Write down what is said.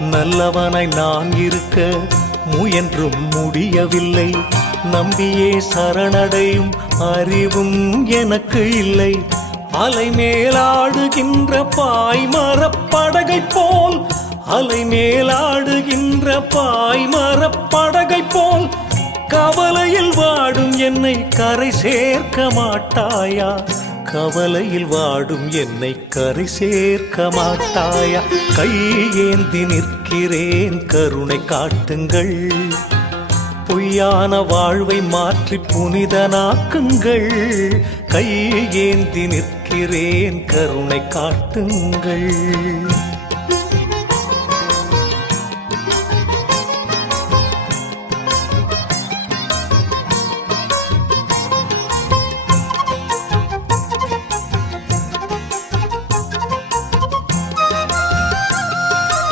நல்லவனாய் நான் இருக்க முயன்றும் முடியவில்லை. நம்பியே சரணடையும் அறிவும் எனக்கு இல்லை. அலை மேலாடுகின்ற பாய்மரப் படகை போல் அலை மேலாடுகின்ற பாய்மரப் வாடும் என்னை கரை சேர்க்க மாட்டாயா? கவலையில் வாடும் என்னை கரை சேர்க்க மாட்டாயா? கையேந்தி நிற்கிறேன் கருணை காட்டுங்கள். பொய்யான வாழ்வை மாற்றி புனிதனாக்குங்கள். கையேந்தி நிற்கிறேன் கருணை காட்டுங்கள்.